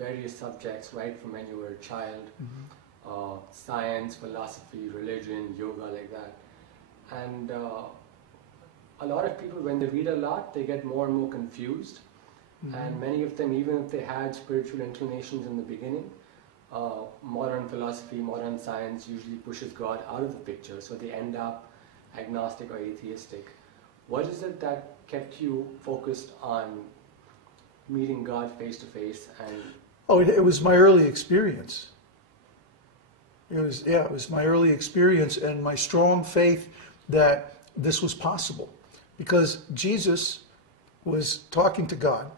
various subjects right from when you were a child, science, philosophy, religion, yoga, like that. And a lot of people, when they read a lot, they get more and more confused. And many of them, even if they had spiritual inclinations in the beginning, modern philosophy, modern science usually pushes God out of the picture, so they end up agnostic or atheistic. What is it that kept you focused on meeting God face to face? And it was my early experience. It was my early experience and my strong faith that this was possible, because Jesus was talking to God.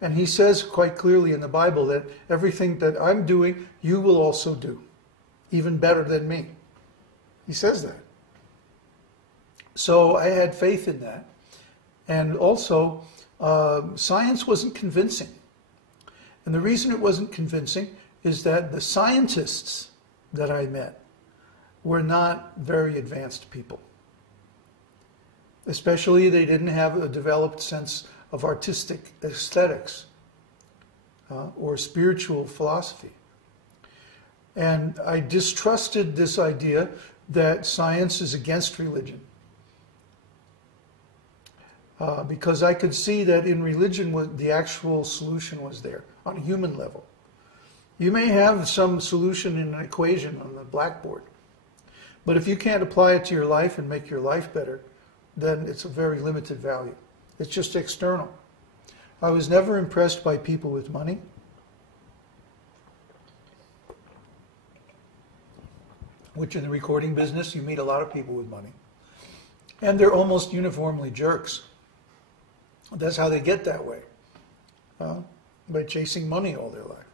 And he says quite clearly in the Bible that everything that I'm doing, you will also do, even better than me. He says that. So I had faith in that. And also, science wasn't convincing. And the reason it wasn't convincing is that the scientists that I met were not very advanced people. Especially, they didn't have a developed sense of artistic aesthetics or spiritual philosophy. And I distrusted this idea that science is against religion. Because I could see that in religion the actual solution was there on a human level. You may have some solution in an equation on the blackboard, but if you can't apply it to your life and make your life better, then it's a very limited value. It's just external. I was never impressed by people with money. Which in the recording business, you meet a lot of people with money. And they're almost uniformly jerks. That's how they get that way. By chasing money all their life.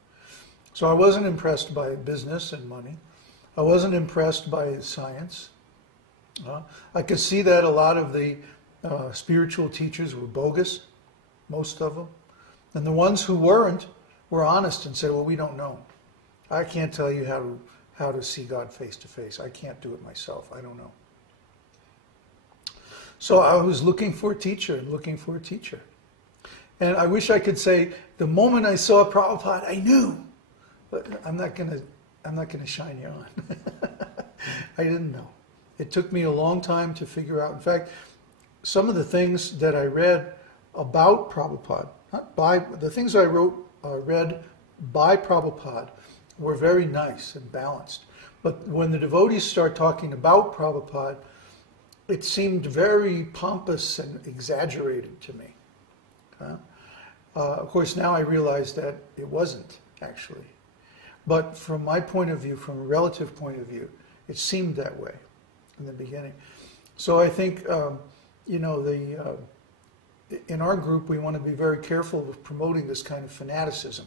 So I wasn't impressed by business and money. I wasn't impressed by science. I could see that a lot of the spiritual teachers were bogus, most of them. And the ones who weren't were honest and said, well, we don't know. I can't tell you how to see God face to face. I can't do it myself. I don't know. So I was looking for a teacher and looking for a teacher. And I wish I could say, the moment I saw Prabhupada, I knew. But I'm not going to shine you on. I didn't know. It took me a long time to figure out. In fact, some of the things that I read about Prabhupada, the things I read by Prabhupada were very nice and balanced. But when the devotees start talking about Prabhupada, it seemed very pompous and exaggerated to me. Of course, now I realize that it wasn't, actually. But from my point of view, from a relative point of view, it seemed that way in the beginning. So I think, in our group, we want to be very careful with promoting this kind of fanaticism.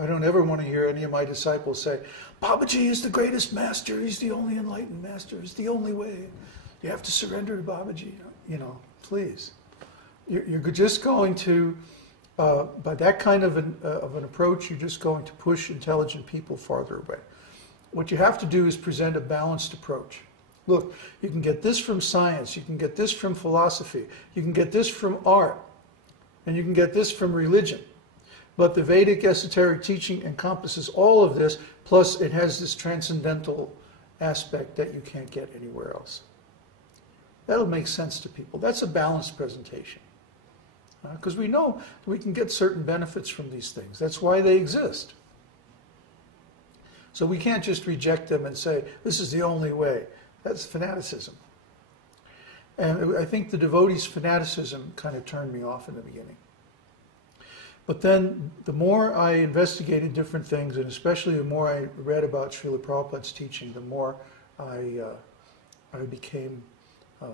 I don't ever want to hear any of my disciples say, Babaji is the greatest master, he's the only enlightened master, it's the only way. You have to surrender to Babaji. Please. You're just going to, by that kind of an approach, you're just going to push intelligent people farther away. What you have to do is present a balanced approach. Look, you can get this from science, you can get this from philosophy, you can get this from art, and you can get this from religion. But the Vedic esoteric teaching encompasses all of this, plus it has this transcendental aspect that you can't get anywhere else. That'll make sense to people. That's a balanced presentation. Because we know we can get certain benefits from these things. That's why they exist. So we can't just reject them and say, this is the only way. That's fanaticism. And I think the devotees' fanaticism kind of turned me off in the beginning. But then the more I investigated different things, and especially the more I read about Srila Prabhupada's teaching, the more I became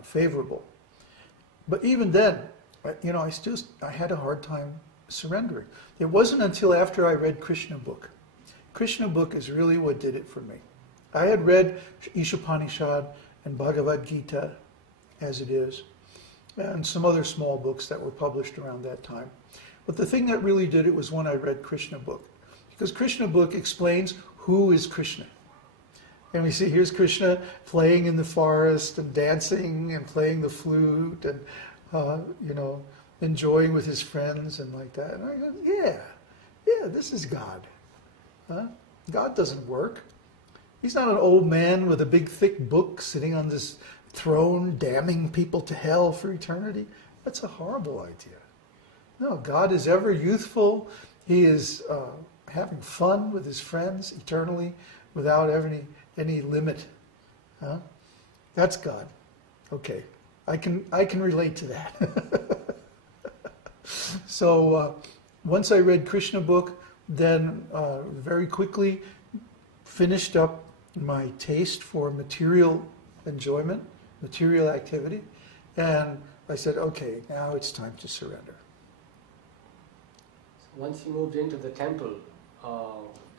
favorable. But even then, I had a hard time surrendering. It wasn't until after I read Krishna book. Krishna book is really what did it for me. I had read Ishopanishad and Bhagavad Gita as it is, and some other small books that were published around that time. But the thing that really did it was when I read Krishna book. Because Krishna book explains who is Krishna. And we see here's Krishna playing in the forest and dancing and playing the flute and, enjoying with his friends and like that. And I go, yeah, this is God. Huh? God doesn't work. He's not an old man with a big thick book sitting on this throne damning people to hell for eternity. That's a horrible idea. No, God is ever youthful. He is having fun with his friends eternally without any limit. Huh? That's God. Okay, I can relate to that. So once I read Krishna book, then very quickly finished up my taste for material enjoyment, material activity, and I said, okay, now it's time to surrender. So once you moved into the temple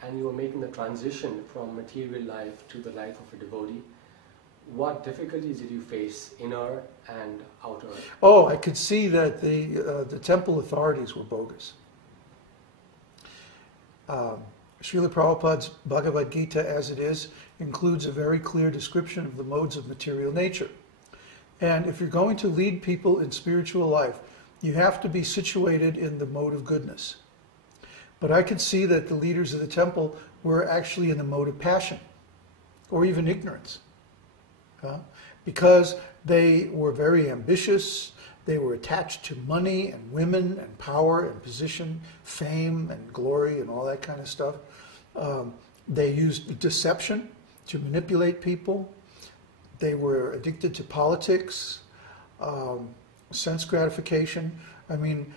and you were making the transition from material life to the life of a devotee, what difficulties did you face, inner and outer? Oh, I could see that the temple authorities were bogus. Srila Prabhupada's Bhagavad Gita, as it is, includes a very clear description of the modes of material nature. And if you're going to lead people in spiritual life, you have to be situated in the mode of goodness. But I could see that the leaders of the temple were actually in the mode of passion, or even ignorance. Because they were very ambitious, they were attached to money and women and power and position, fame and glory and all that kind of stuff. They used deception to manipulate people. They were addicted to politics, sense gratification. I mean,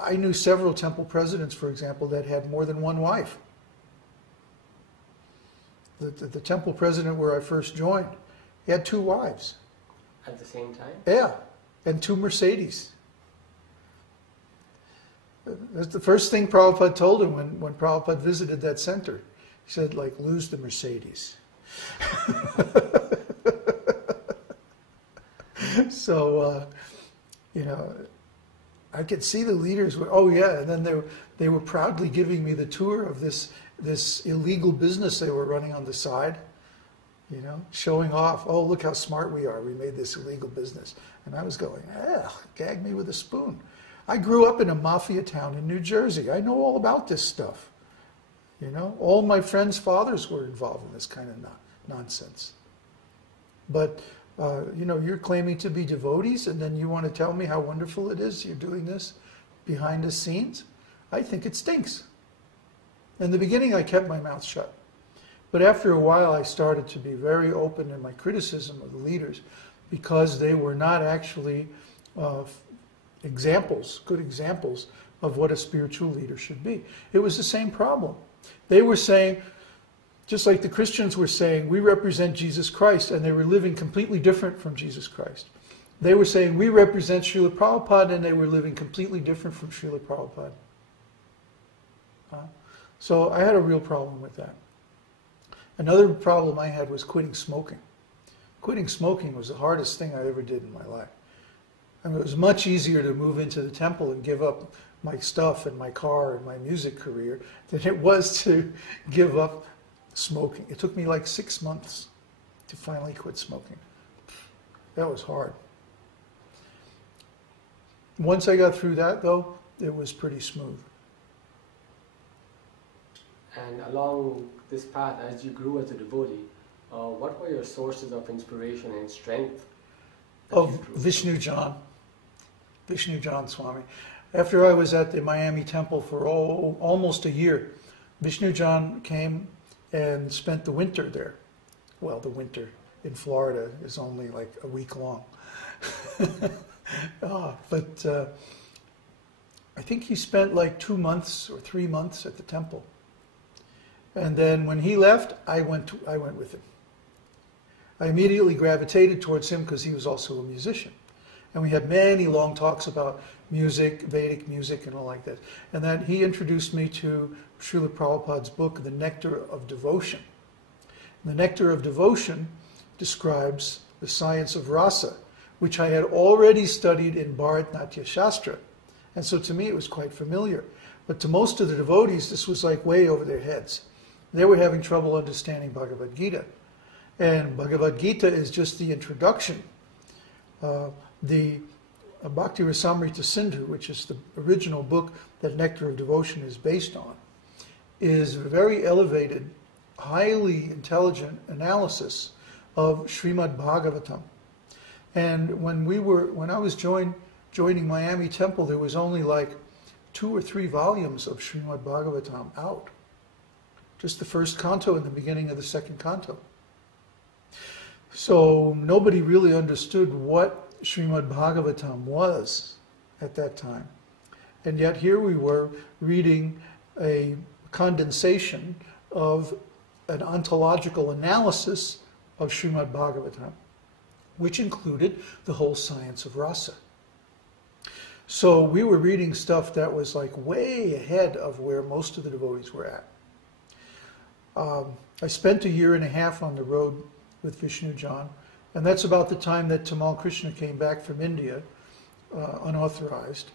I knew several temple presidents, for example, that had more than one wife. The temple president where I first joined, he had 2 wives. At the same time? Yeah, and 2 Mercedes. That's the first thing Prabhupada told him when Prabhupada visited that center. He said, like, lose the Mercedes. So, you know, I could see the leaders were, oh yeah, and then they were proudly giving me the tour of this illegal business they were running on the side, you know, showing off, oh, look how smart we are, we made this illegal business. And I was going, gag me with a spoon. I grew up in a mafia town in New Jersey. I know all about this stuff. You know, all my friends' fathers were involved in this kind of nonsense. But, you know, you're claiming to be devotees, and then you want to tell me how wonderful it is you're doing this behind the scenes? I think it stinks. In the beginning, I kept my mouth shut. But after a while, I started to be very open in my criticism of the leaders because they were not actually good examples of what a spiritual leader should be. It was the same problem. They were saying, just like the Christians were saying, we represent Jesus Christ, and they were living completely different from Jesus Christ. They were saying, we represent Srila Prabhupada, and they were living completely different from Srila Prabhupada. So I had a real problem with that. Another problem I had was quitting smoking. Quitting smoking was the hardest thing I ever did in my life. I mean, it was much easier to move into the temple and give up my stuff and my car and my music career than it was to give up smoking. It took me like 6 months to finally quit smoking. That was hard. Once I got through that, though, it was pretty smooth. And along this path, as you grew as a devotee, what were your sources of inspiration and strength? Vishnu John Swami. After I was at the Miami temple for almost a year, Vishnu John came and spent the winter there. Well, the winter in Florida is only like a week long. But I think he spent like 2 months or 3 months at the temple. And then when he left, I went with him. I immediately gravitated towards him because he was also a musician. And we had many long talks about music, Vedic music and all like that. And then he introduced me to Srila Prabhupada's book, The Nectar of Devotion. The Nectar of Devotion describes the science of rasa, which I had already studied in Bharatnatya Shastra. And so to me it was quite familiar. But to most of the devotees, this was like way over their heads. They were having trouble understanding Bhagavad Gita. And Bhagavad Gita is just the introduction. The Bhakti Rasamrita Sindhu, which is the original book that Nectar of Devotion is based on, is a very elevated, highly intelligent analysis of Srimad Bhagavatam. And when I was joining Miami Temple, there was only like 2 or 3 volumes of Srimad Bhagavatam out. Just the first canto and the beginning of the second canto. So nobody really understood what Srimad Bhagavatam was at that time. And yet here we were reading a condensation of an ontological analysis of Srimad Bhagavatam, which included the whole science of rasa. So we were reading stuff that was like way ahead of where most of the devotees were at. I spent 1.5 years on the road with Vishnu John, and that's about the time that Tamal Krishna came back from India, unauthorized.